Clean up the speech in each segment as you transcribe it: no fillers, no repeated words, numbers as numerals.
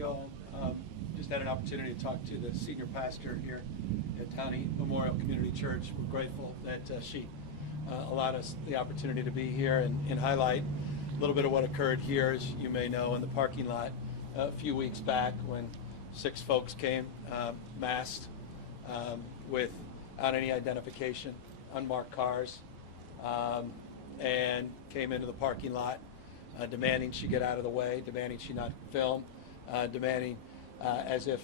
you all. Just had an opportunity to talk to the senior pastor here at County Memorial Community Church. We're grateful that she allowed us the opportunity to be here and highlight a little bit of what occurred here, as you may know, in the parking lot a few weeks back when 6 folks came masked without any identification, unmarked cars, and came into the parking lot demanding she get out of the way, demanding she not film, demanding as if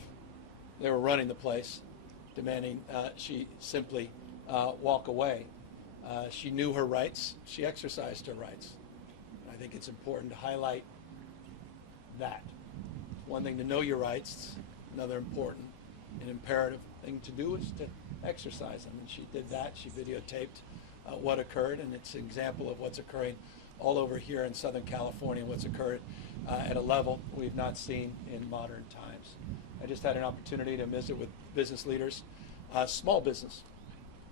they were running the place, demanding she simply walk away. She knew her rights. She exercised her rights. I think it's important to highlight that. One thing to know your rights, another important and imperative thing to do is to exercise them. And she did that. She videotaped what occurred, and it's an example of what's occurring all over here in Southern California, what's occurred at a level we've not seen in modern times. I just had an opportunity to visit with business leaders, small business.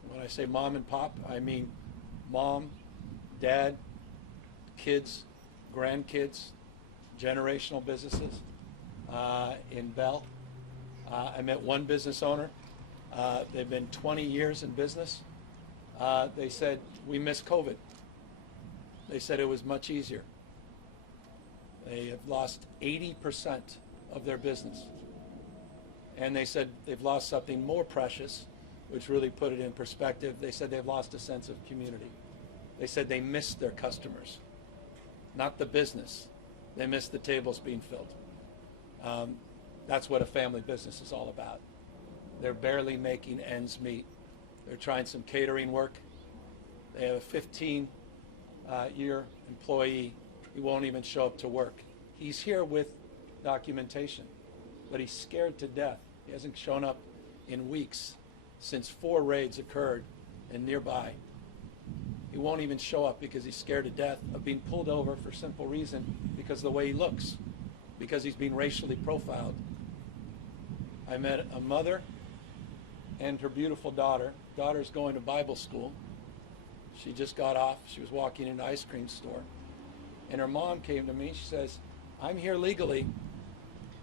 When I say mom and pop, I mean mom, dad, kids, grandkids, generational businesses in Bell. I met one business owner. They've been 20 years in business. They said, we miss COVID. They said it was much easier. They have lost 80% of their business. And they said they've lost something more precious, which really put it in perspective. They said they've lost a sense of community. They said they missed their customers, not the business. They missed the tables being filled. That's what a family business is all about. They're barely making ends meet. They're trying some catering work. They have a 15-year employee. He won't even show up to work. He's here with documentation, but he's scared to death. He hasn't shown up in weeks since 4 raids occurred in nearby. He won't even show up because he's scared to death of being pulled over for simple reason because of the way he looks, because he's being racially profiled. I met a mother and her beautiful daughter. Daughter's going to Bible school. She just got off. She was walking in an ice cream store. And her mom came to me. She says, I'm here legally,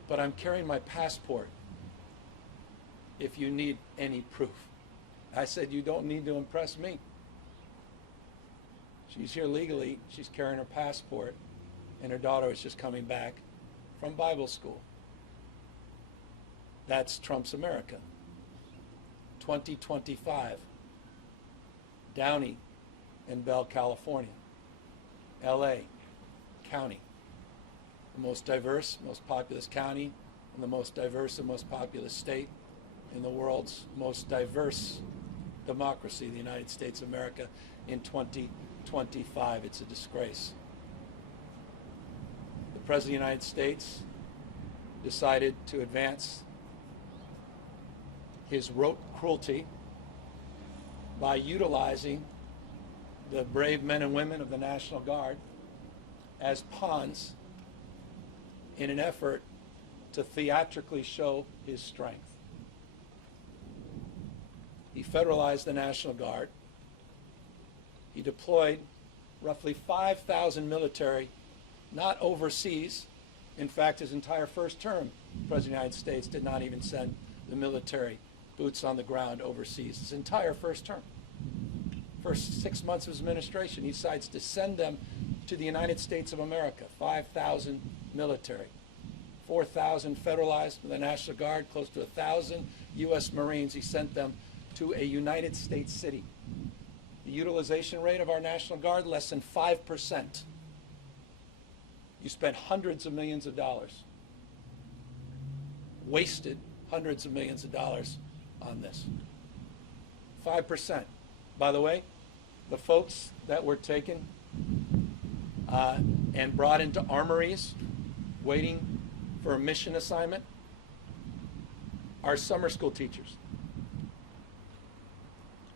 but I'm carrying my passport if you need any proof. I said, you don't need to impress me. She's here legally. She's carrying her passport, and her daughter is just coming back from Bible school. That's Trump's America. 2025. Downey in Bell, California. LA County. The most diverse, most populous county, and the most diverse and most populous state in the world's most diverse democracy, the United States of America, in 2025. It's a disgrace. The President of the United States decided to advance his rote cruelty by utilizing the brave men and women of the National Guard as pawns in an effort to theatrically show his strength. He federalized the National Guard. He deployed roughly 5,000 military, not overseas. In fact, his entire first term, the President of the United States did not even send the military boots on the ground overseas. His entire first term. First 6 months of his administration, he decides to send them to the United States of America, 5,000 military. 4,000 federalized with the National Guard, close to 1,000 U.S. Marines. He sent them to a United States city. The utilization rate of our National Guard, less than 5%. You spent hundreds of millions of dollars, wasted hundreds of millions of dollars on this. 5%. By the way, the folks that were taken and brought into armories, waiting for a mission assignment, are summer school teachers,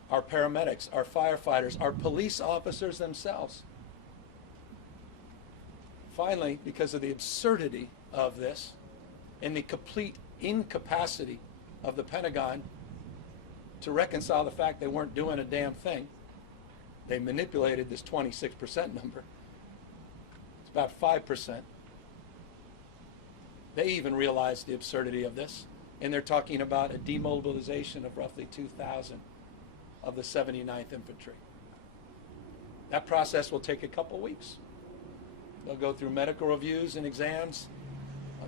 our paramedics, our firefighters, our police officers themselves. Finally, because of the absurdity of this and the complete incapacity of the Pentagon to reconcile the fact they weren't doing a damn thing, they manipulated this 26% number. It's about 5%. They even realize the absurdity of this, and they're talking about a demobilization of roughly 2,000 of the 79th Infantry. That process will take a couple weeks. They'll go through medical reviews and exams.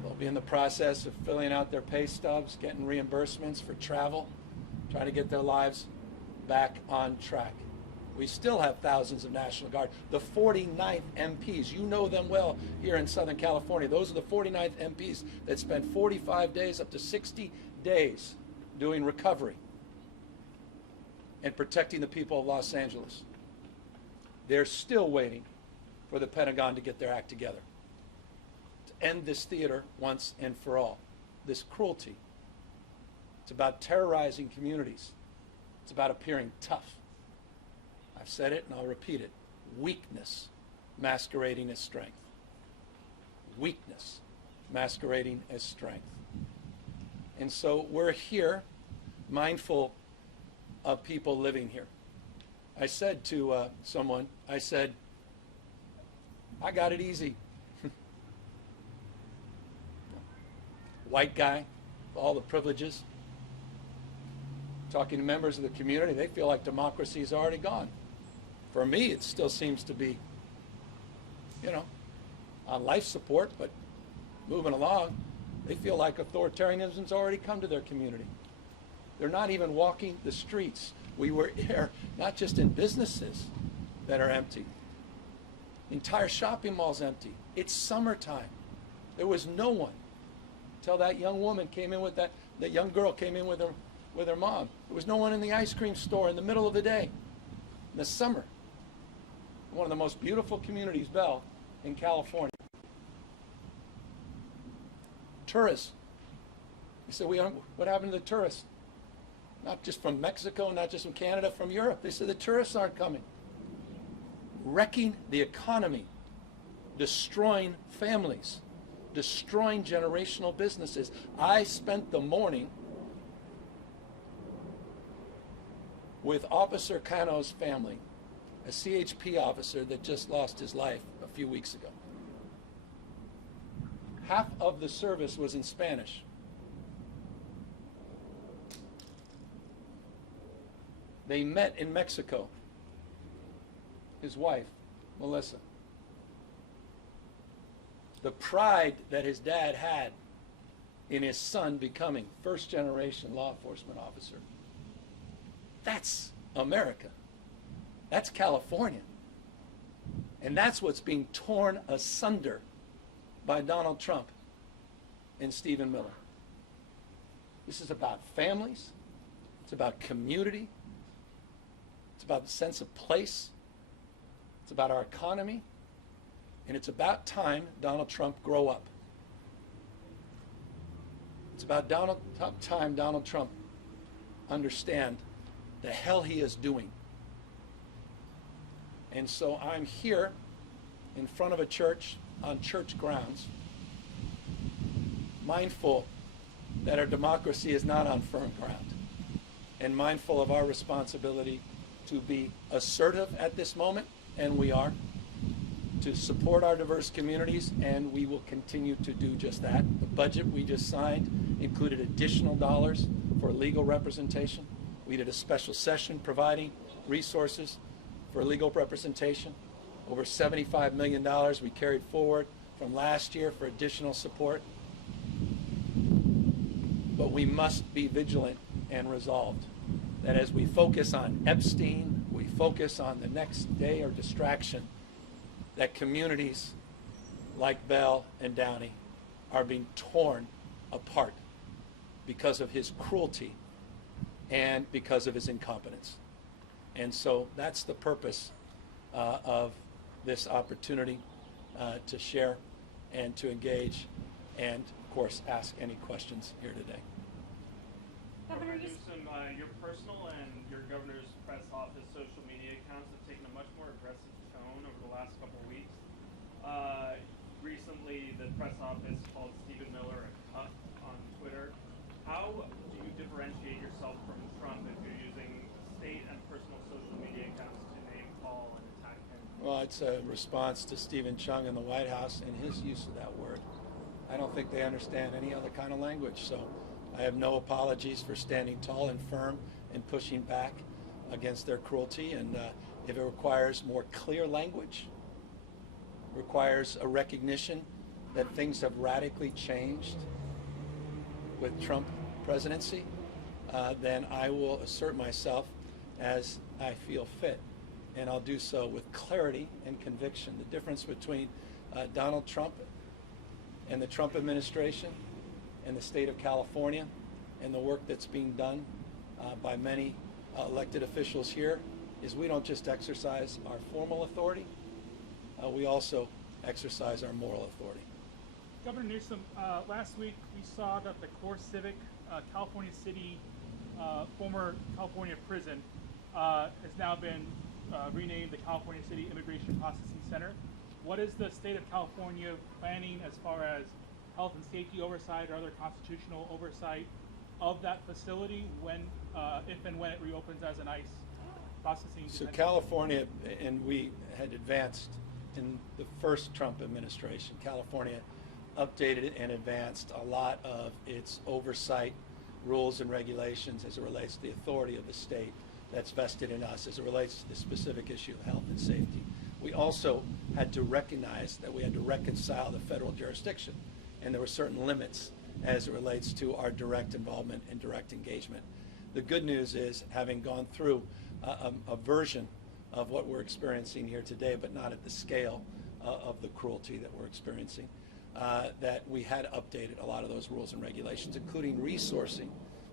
They'll be in the process of filling out their pay stubs, getting reimbursements for travel, trying to get their lives back on track. We still have thousands of National Guard. The 49th MPs, you know them well here in Southern California. Those are the 49th MPs that spent 45 days up to 60 days doing recovery and protecting the people of Los Angeles. They're still waiting for the Pentagon to get their act together to end this theater once and for all, this cruelty. It's about terrorizing communities. It's about appearing tough. I've said it and I'll repeat it. Weakness masquerading as strength. Weakness masquerading as strength. And so we're here mindful of people living here. I said to someone, I said, I got it easy. White guy, all the privileges. Talking to members of the community, they feel like democracy is already gone. For me, it still seems to be, on life support, but moving along. They feel like authoritarianism's already come to their community. They're not even walking the streets. We were here, not just in businesses that are empty. Entire shopping malls empty. It's summertime. There was no one until that young woman came in with that young girl came in with her mom. There was no one in the ice cream store in the middle of the day, in the summer. One of the most beautiful communities, Bell, in California. Tourists. You said, what happened to the tourists? Not just from Mexico, not just from Canada, from Europe. They said the tourists aren't coming. Wrecking the economy, destroying families, destroying generational businesses. I spent the morning with Officer Cano's family, a CHP officer that just lost his life a few weeks ago. Half of the service was in Spanish. They met in Mexico. His wife, Melissa. The pride that his dad had in his son becoming first-generation law enforcement officer. That's America. That's California. And that's what's being torn asunder by Donald Trump and Stephen Miller. This is about families. It's about community. It's about the sense of place. It's about our economy. And it's about time Donald Trump grow up. It's about time Donald Trump understand the hell he is doing. And so I'm here in front of a church on church grounds, mindful that our democracy is not on firm ground, and mindful of our responsibility to be assertive at this moment, and we are, to support our diverse communities, and we will continue to do just that. The budget we just signed included additional dollars for legal representation. We did a special session providing resources for legal representation. Over $75 million we carried forward from last year for additional support. But we must be vigilant and resolved that as we focus on Epstein, we focus on the next day or distraction, that communities like Bell and Downey are being torn apart because of his cruelty and because of his incompetence. And so that's the purpose of this opportunity to share and to engage and, of course, ask any questions here today. Governor Newsom, your personal and your governor's press office social media accounts have taken a much more aggressive tone over the last couple of weeks. Recently, the press office called Stephen Miller a cuck on Twitter. How do you differentiate yourself from Trump if you're using state and personal social media accounts to name call and attack him? Well, it's a response to Stephen Chung in the White House and his use of that word. I don't think they understand any other kind of language. So I have no apologies for standing tall and firm and pushing back against their cruelty. And if it requires more clear language, requires a recognition that things have radically changed with Trump presidency, then I will assert myself as I feel fit. And I'll do so with clarity and conviction. The difference between Donald Trump and the Trump administration and the state of California and the work that's being done by many elected officials here is we don't just exercise our formal authority, we also exercise our moral authority. Governor Newsom, last week we saw that the Core Civic California City former California prison has now been renamed the California City Immigration Processing Center. What is the state of California planning as far as health and safety oversight or other constitutional oversight of that facility when, if and when it reopens as an ICE processing? So California, and we had advanced in the first Trump administration, California updated and advanced a lot of its oversight rules and regulations as it relates to the authority of the state that's vested in us as it relates to the specific issue of health and safety. We also had to recognize that we had to reconcile the federal jurisdiction, and there were certain limits as it relates to our direct involvement and direct engagement. The good news is, having gone through a version of what we're experiencing here today, but not at the scale of the cruelty that we're experiencing, that we had updated a lot of those rules and regulations, including resourcing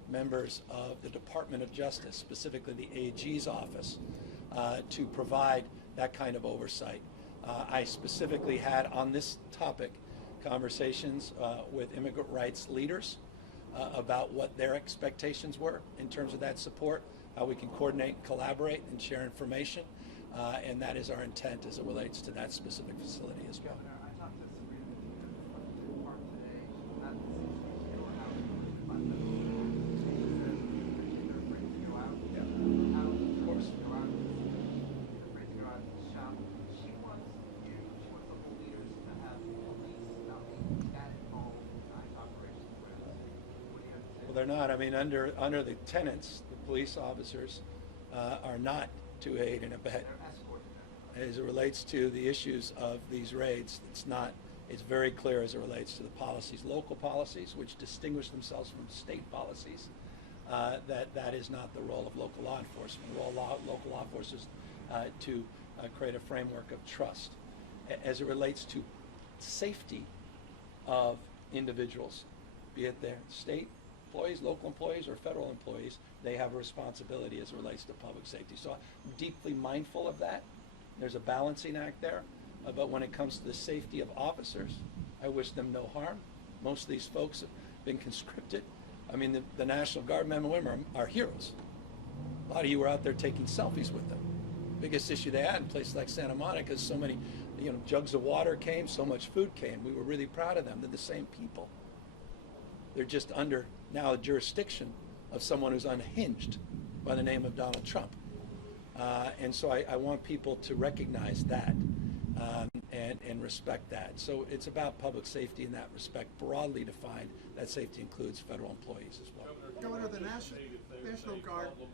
members of the Department of Justice, specifically the AG's office, to provide that kind of oversight. I specifically had on this topic conversations with immigrant rights leaders about what their expectations were in terms of that support, how we can coordinate, collaborate, and share information, and that is our intent as it relates to that specific facility as well. Governor, I talked to Sabrina from the park today. That seems to be your house. They're afraid to go out. Yeah. How Of course. go out? They're afraid to go out and shop. She wants the whole leaders to have police not being that involved in ICE operations. What do you have to say? Well, they're not. I mean, under the tenets, the police officers are not to aid and abet. They're escorting them. As it relates to the issues of these raids, it's very clear as it relates to the policies, local policies, which distinguish themselves from state policies, that is not the role of local law enforcement. The role of local law enforcement is to create a framework of trust. As it relates to safety of individuals, be it their state employees, local employees, or federal employees, they have a responsibility as it relates to public safety. So I'm deeply mindful of that. There's a balancing act there. But when it comes to the safety of officers, I wish them no harm. Most of these folks have been conscripted. I mean, the National Guard men and women are heroes. A lot of you were out there taking selfies with them. Biggest issue they had in places like Santa Monica is so many, jugs of water came, so much food came. We were really proud of them. They're the same people. They're just under now a jurisdiction of someone who's unhinged by the name of Donald Trump. And so I want people to recognize that and respect that. So it's about public safety in that respect, broadly defined. That safety includes federal employees as well. Governor, the National Guard. Do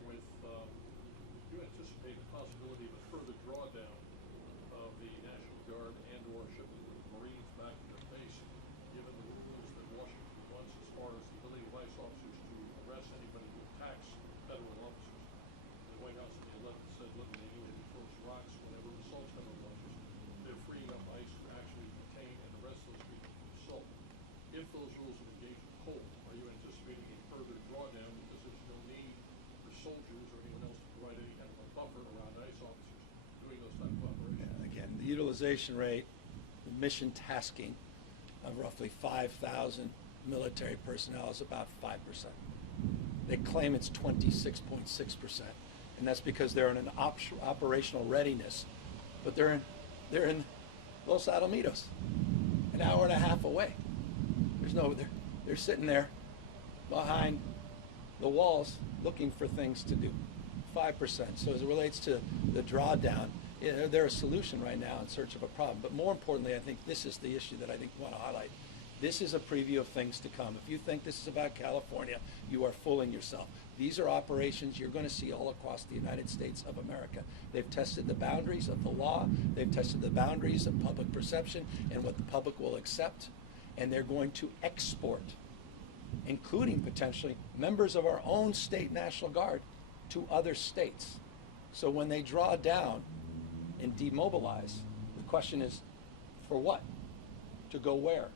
you anticipate the possibility of a further drawdown of the National Guard and/or shipping the Marines back to their base, given the rules that Washington wants as far as the ability of ICE officers to arrest anybody who attacks federal officers? The White House on the 11th said, look, they anybody who throws rocks whenever it assaults federal officers, they're freeing up ICE to actually detain and arrest those people for assault. If those rules of engagement hold, are you anticipating a further drawdown because there's no need for soldiers or anyone else to provide any kind of a buffer around ICE officers doing those type of operations? Again, the utilization rate, the mission tasking of roughly 5,000 military personnel is about 5%. They claim it's 26.6%, and that's because they're in an operational readiness, but they're in Los Alamitos, an hour and a half away. They're sitting there behind the walls looking for things to do. 5%. So as it relates to the drawdown, they're a solution right now in search of a problem. But more importantly, I think this is the issue that I think we want to highlight. This is a preview of things to come. If you think this is about California, you are fooling yourself. These are operations you're going to see all across the United States of America. They've tested the boundaries of the law. They've tested the boundaries of public perception and what the public will accept. And they're going to export, including potentially members of our own state National Guard, to other states. So when they draw down and demobilize, the question is, for what? To go where?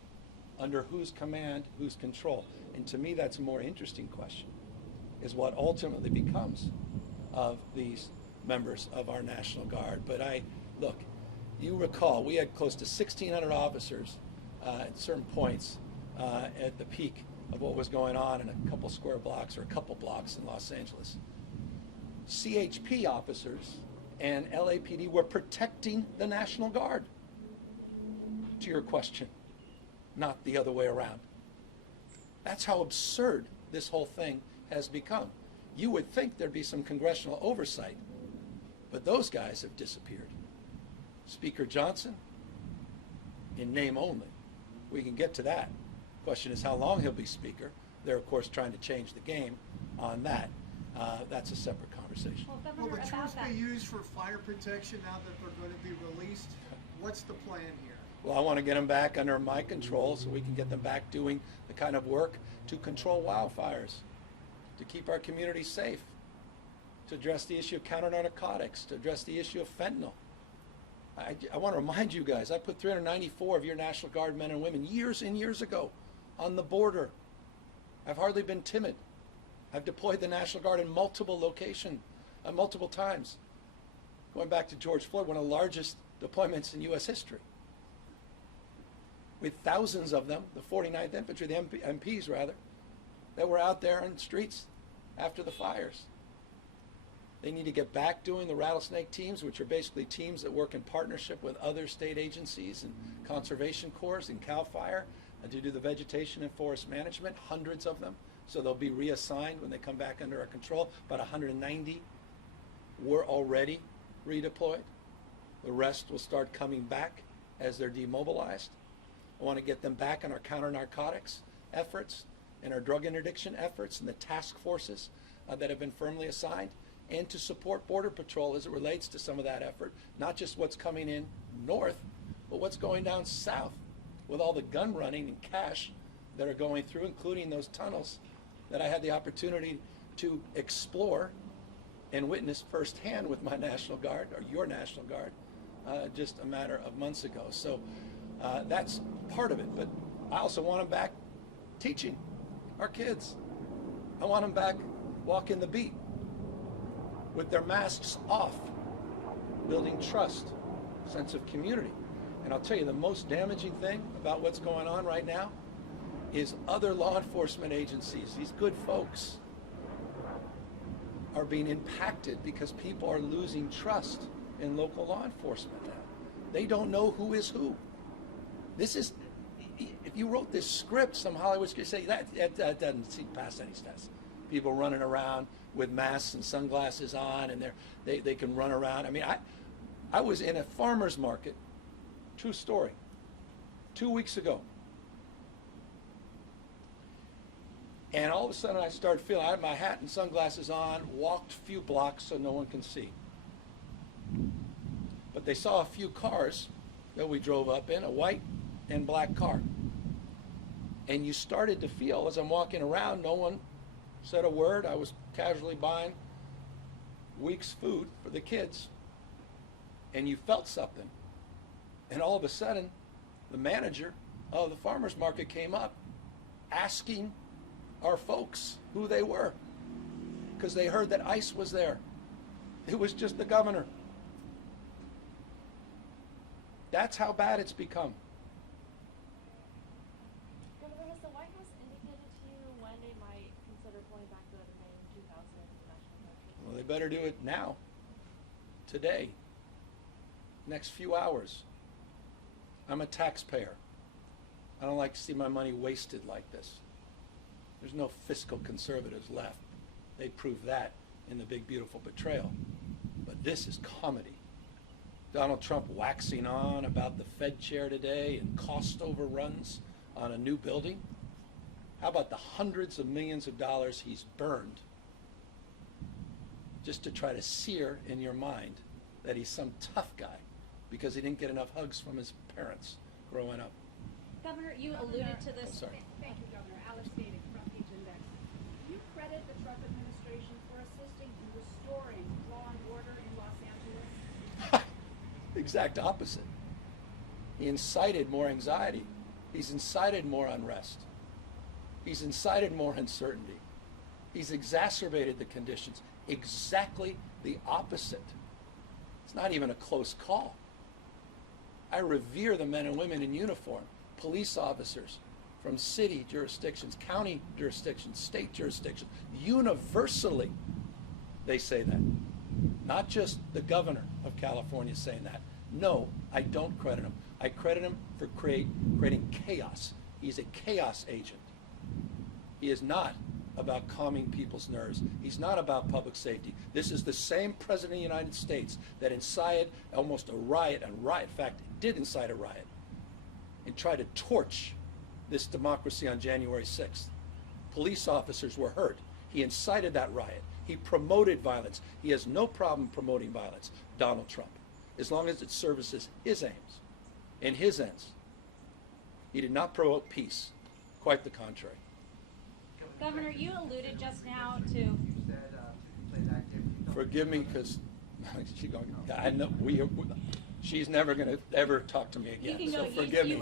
Under whose command, whose control? And to me, that's a more interesting question, is what ultimately becomes of these members of our National Guard. But look, you recall, we had close to 1,600 officers at certain points at the peak of what was going on in a couple square blocks or a couple blocks in Los Angeles. CHP officers and LAPD were protecting the National Guard, to your question, not the other way around. That's how absurd this whole thing has become. You would think there'd be some congressional oversight, but those guys have disappeared. Speaker Johnson, in name only. We can get to that. Question is how long he'll be Speaker. They're, of course, trying to change the game on that. That's a separate conversation. Will Governor, the about troops that. be used for fire protection now that they're going to be released? What's the plan here? Well, I want to get them back under my control so we can get them back doing the kind of work to control wildfires, to keep our communities safe, to address the issue of counter-narcotics, to address the issue of fentanyl. I want to remind you guys, I put 394 of your National Guard men and women years and years ago on the border. I've hardly been timid. I've deployed the National Guard in multiple locations, multiple times. Going back to George Floyd, one of the largest deployments in U.S. history. With thousands of them, the 49th Infantry, the MPs rather, that were out there on the streets after the fires. They need to get back doing the rattlesnake teams, which are basically teams that work in partnership with other state agencies and conservation corps and CAL FIRE to do the vegetation and forest management, hundreds of them. So they'll be reassigned when they come back under our control. About 190 were already redeployed. The rest will start coming back as they're demobilized. I want to get them back on our counter-narcotics efforts and our drug interdiction efforts and the task forces that have been firmly assigned, and to support Border Patrol as it relates to some of that effort, not just what's coming in north, but what's going down south with all the gun running and cash that are going through, including those tunnels that I had the opportunity to explore and witness firsthand with my National Guard, or your National Guard, just a matter of months ago. So that's part of it, but I also want them back teaching our kids. I want them back walking the beat with their masks off, building trust, sense of community. And I'll tell you, the most damaging thing about what's going on right now is other law enforcement agencies, these good folks, are being impacted because people are losing trust in local law enforcement now. They don't know who is who. This is, if you wrote this script, some Hollywood script, say that doesn't see past any tests. People running around with masks and sunglasses on, and they can run around. I mean, I was in a farmer's market, true story, 2 weeks ago. And all of a sudden I started feeling, I had my hat and sunglasses on, walked a few blocks so no one can see. But they saw a few cars that we drove up in, a white and black car. And you started to feel, as I'm walking around, no one said a word. I was casually buying week's food for the kids. And you felt something. And all of a sudden, the manager of the farmer's market came up asking our folks who they were, because they heard that ICE was there. It was just the governor. That's how bad it's become. Governor, has the White House indicated to you when they might consider pulling back the remaining 2,000 National Guard troops? Well, they better do it now, today, next few hours. I'm a taxpayer. I don't like to see my money wasted like this. There's no fiscal conservatives left. They proved that in the big, beautiful betrayal. But this is comedy. Donald Trump waxing on about the Fed chair today and cost overruns on a new building? How about the hundreds of millions of dollars he's burned just to try to sear in your mind that he's some tough guy because he didn't get enough hugs from his parents growing up? Governor, you alluded to this. I'm sorry. Thank you, Governor. Alex Dating, Front Page Index. You credit the Trump administration for assisting in restoring law and order in Los Angeles? Exact opposite. He incited more anxiety. He's incited more unrest. He's incited more uncertainty. He's exacerbated the conditions. Exactly the opposite. It's not even a close call. I revere the men and women in uniform, police officers from city jurisdictions, county jurisdictions, state jurisdictions. Universally, they say that. Not just the governor of California saying that. No, I don't credit him. I credit him for creating chaos. He's a chaos agent. He is not about calming people's nerves. He's not about public safety. This is the same president of the United States that incited almost a riot, in fact, did incite a riot, and tried to torch this democracy on January 6th. Police officers were hurt. He incited that riot. He promoted violence. He has no problem promoting violence, Donald Trump, as long as it services his aims and his ends. He did not promote peace. Quite the contrary. Governor, you alluded just now to. You said to play that game. Forgive me, because I know she's never going to ever talk to me again. You can So go. forgive me. You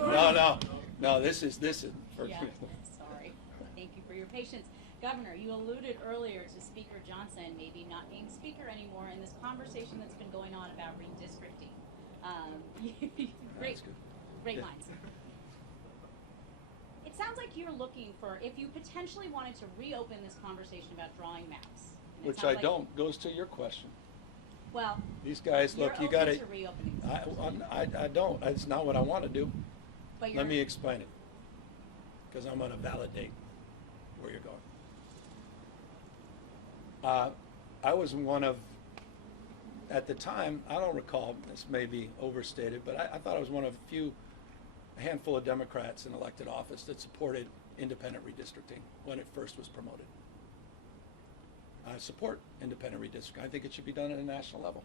No. This is. Yeah, sorry. Thank you for your patience. Governor, you alluded earlier to Speaker Johnson maybe not being speaker anymore in this conversation that's been going on about redistricting. Great, That's good. great Yeah. minds. It sounds like you're looking for, if you potentially wanted to reopen this conversation about drawing maps. and it Which sounds I like- don't. Goes to your question. Well, These guys, look, you're you got open to. to reopening this conversation. I don't. It's not what I want to do. But Let you're- me explain it, because I'm going to validate where you're going. I was one of, at the time, I don't recall, this may be overstated, but I thought I was one of a handful of Democrats in elected office that supported independent redistricting when it first was promoted. I support independent redistricting. I think it should be done at a national level.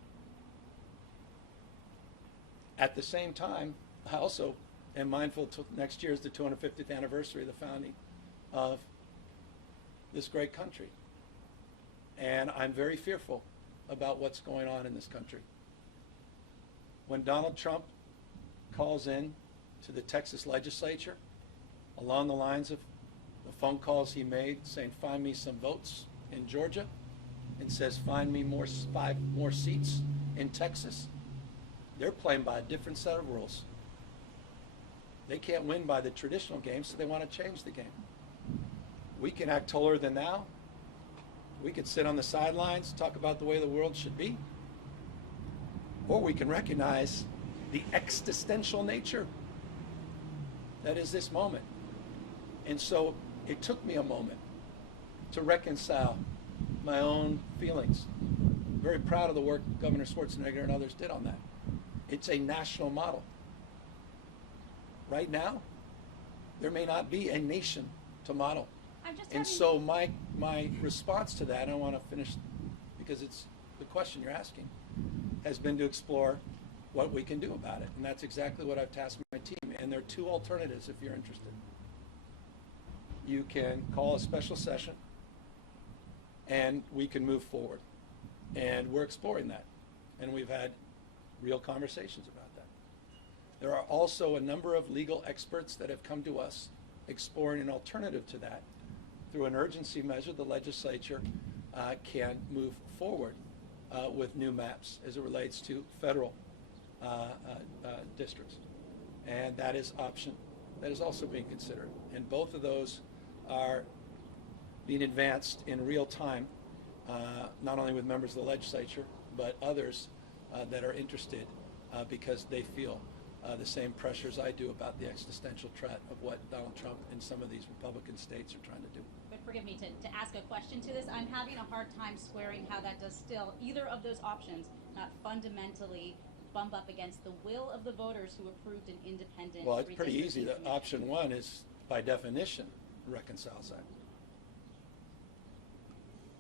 At the same time, I also am mindful next year is the 250th anniversary of the founding of this great country. And I'm very fearful about what's going on in this country. When Donald Trump calls in to the Texas legislature along the lines of the phone calls he made saying, find me some votes in Georgia, and says, find me 5 more seats in Texas, they're playing by a different set of rules. They can't win by the traditional game, so they want to change the game. We can act holier than thou. We could sit on the sidelines, talk about the way the world should be, or we can recognize the existential nature that is this moment. And so it took me a moment to reconcile my own feelings. I'm very proud of the work Governor Schwarzenegger and others did on that. It's a national model. Right now, there may not be a nation to model. And so my response to that, and I want to finish because it's the question you're asking, has been to explore what we can do about it. And that's exactly what I've tasked my team. And there are 2 alternatives if you're interested. You can call a special session and we can move forward. And we're exploring that. And we've had real conversations about that. There are also a number of legal experts that have come to us exploring an alternative to that. Through an urgency measure, the legislature can move forward with new maps as it relates to federal districts. And that is option that is also being considered. And both of those are being advanced in real time, not only with members of the legislature, but others that are interested because they feel the same pressures I do about the existential threat of what Donald Trump and some of these Republican states are trying to do. But forgive me to ask a question to this. I'm having a hard time squaring how that does still, either of those options, not fundamentally bump up against the will of the voters who approved an independent. Well, it's pretty easy. redistricting The commission. option 1 is by definition, reconciles that.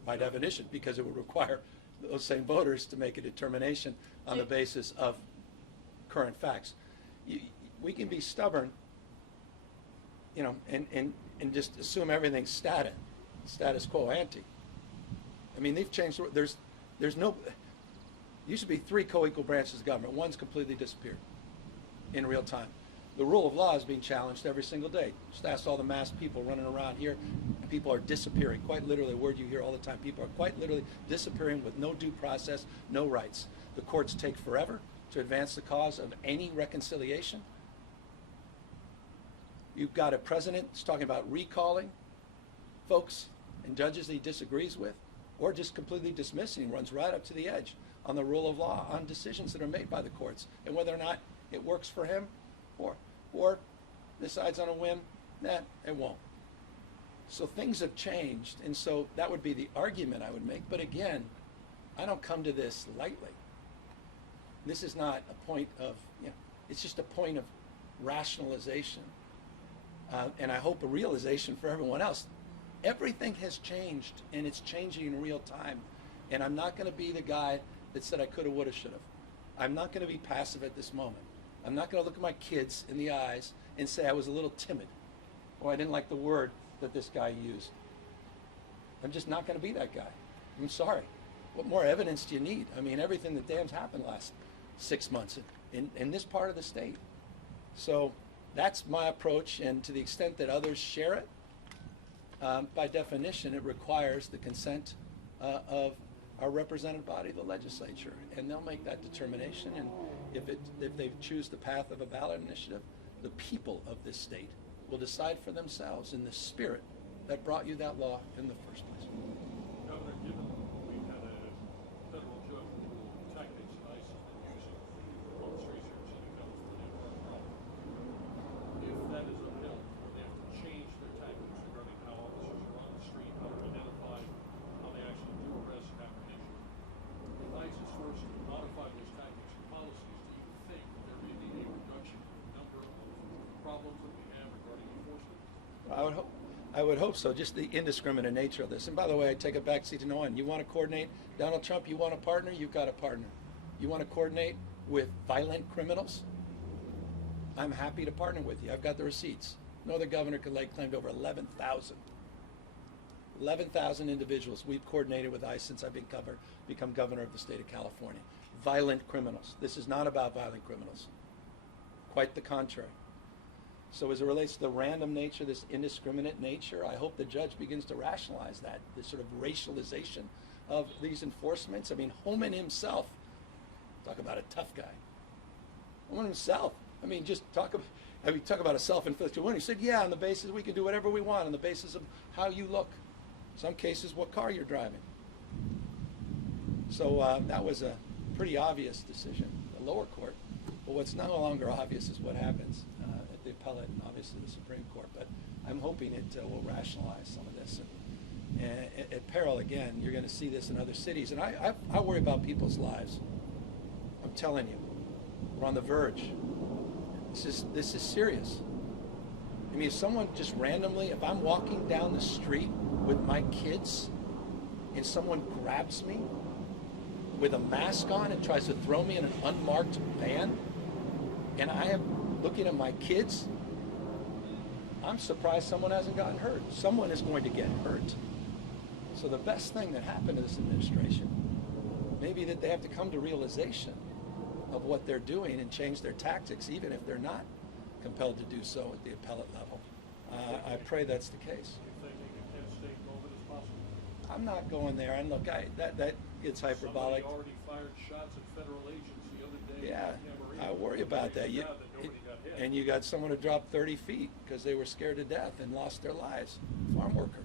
By definition, because it would require those same voters to make a determination on the basis of current facts. We can be stubborn, you know, and just assume everything's status quo ante. I mean, they've changed. There's no. Used to be 3 co-equal branches of government. One's completely disappeared in real time. The rule of law is being challenged every single day. Just ask all the masked people running around here. People are disappearing. Quite literally, a word you hear all the time. People are quite literally disappearing with no due process, no rights. The courts take forever to advance the cause of any reconciliation. You've got a president that's talking about recalling folks and judges that he disagrees with, or just completely dismissing, runs right up to the edge on the rule of law, on decisions that are made by the courts, and whether or not it works for him, or decides on a whim, it won't. So things have changed, and so that would be the argument I would make. But again, I don't come to this lightly. This is not a point of, it's just a point of rationalization, and I hope a realization for everyone else. Everything has changed, and it's changing in real time. And I'm not going to be the guy that said I coulda, woulda, shoulda. I'm not going to be passive at this moment. I'm not going to look at my kids in the eyes and say I was a little timid, or I didn't like the word that this guy used. I'm just not going to be that guy. I'm sorry. What more evidence do you need? I mean, everything that damn's happened last 6 months in this part of the state. So that's my approach, and to the extent that others share it, by definition, it requires the consent of our represented body, the legislature, and they'll make that determination. And if they choose the path of a ballot initiative, the people of this state will decide for themselves in the spirit that brought you that law in the first place. Governor, given we've had a federal judge rule tactics ICE has been using on the streets here in Southern California are a problem. If that is upheld, or they have to change their tactics regarding how officers are on the street, how they're identified, how they actually do arrest and apprehension, if ICE is forced to modify those tactics and policies, do you think that there may be a reduction in the number of problems that we have regarding enforcement? I would hope so, just the indiscriminate nature of this. And by the way, I take a backseat to no one. You want to coordinate, Donald Trump, you want a partner, you've got a partner. You want to coordinate with violent criminals? I'm happy to partner with you. I've got the receipts. No other governor could lay claim to over 11,000. 11,000 individuals we've coordinated with ICE since I've become governor of the state of California. Violent criminals. This is not about violent criminals. Quite the contrary. So as it relates to the random nature, this indiscriminate nature, I hope the judge begins to rationalize that, this sort of racialization of these enforcements. I mean, Homan himself, talk about a tough guy. Homan himself, I mean, talk about a self-inflicted wound. He said, yeah, on the basis we can do whatever we want, on the basis of how you look. Some cases, what car you're driving. So that was a pretty obvious decision, the lower court. But what's no longer obvious is what happens at the appellate and obviously the Supreme Court. But I'm hoping it will rationalize some of this. And at peril, again, you're going to see this in other cities. And I worry about people's lives. I'm telling you, we're on the verge. This is serious. I mean, if someone just randomly, if I'm walking down the street with my kids and someone grabs me with a mask on and tries to throw me in an unmarked van, and I am looking at my kids, I'm surprised someone hasn't gotten hurt. Someone is going to get hurt. So the best thing that happened to this administration, maybe that they have to come to realization of what they're doing and change their tactics, even if they're not compelled to do so at the appellate level. I pray that's the case. You think a Kent State moment is possible? I'm not going there. And look, that gets hyperbolic. Somebody already fired shots at federal agents the other day. Yeah, I worry about that. And you got someone who dropped 30 feet because they were scared to death and lost their lives. Farm worker.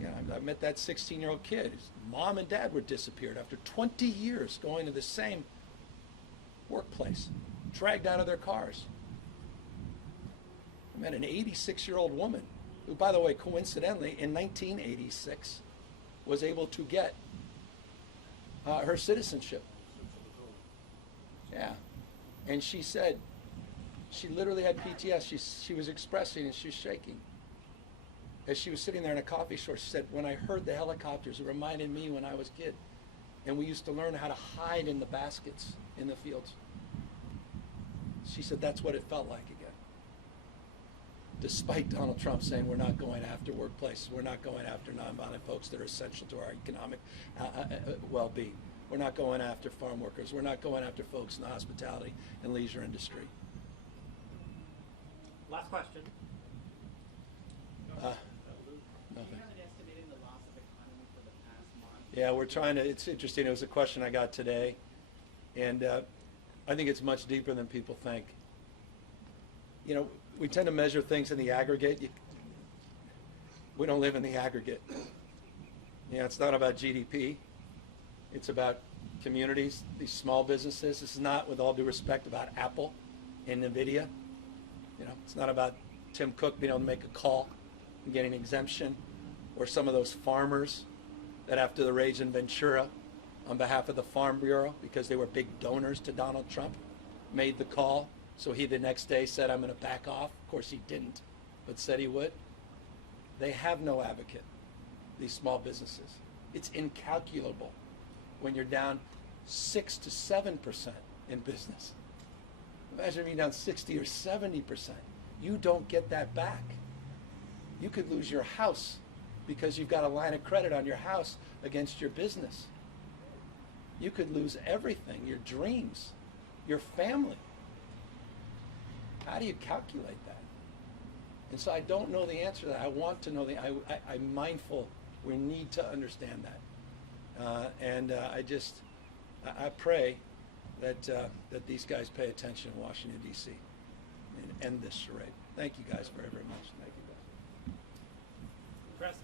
Yeah, I met that 16-year-old kid. His mom and dad were disappeared after 20 years going to the same workplace, dragged out of their cars. I met an 86-year-old woman who, by the way, coincidentally, in 1986, was able to get her citizenship. Yeah. And she said, She literally had PTS. She was expressing and she was shaking. As she was sitting there in a coffee shop, she said, when I heard the helicopters, it reminded me when I was a kid. And we used to learn how to hide in the baskets in the fields. She said that's what it felt like again. Despite Donald Trump saying we're not going after workplaces, we're not going after nonviolent folks that are essential to our economic well-being. We're not going after farm workers. We're not going after folks in the hospitality and leisure industry. Last question. Nothing. Do you have an estimating the loss of economy for the past month? Yeah, we're trying to, it's interesting, it was a question I got today, and I think it's much deeper than people think. You know, we tend to measure things in the aggregate. We don't live in the aggregate. You know, it's not about GDP. It's about communities, these small businesses. This is not, with all due respect, about Apple and NVIDIA. You know, it's not about Tim Cook being able to make a call and getting an exemption, or some of those farmers that after the rage in Ventura, on behalf of the Farm Bureau, because they were big donors to Donald Trump, made the call. So he the next day said, I'm going to back off. Of course he didn't, but said he would. They have no advocate, these small businesses. It's incalculable when you're down 6 to 7% in business. Imagine being down 60 or 70%. You don't get that back. You could lose your house because you've got a line of credit on your house against your business. You could lose everything, your dreams, your family. How do you calculate that? And so I don't know the answer to that. I want to know I'm mindful we need to understand that. I pray that these guys pay attention in Washington, D.C. and end this charade. Thank you guys very, very much. Thank you guys. Press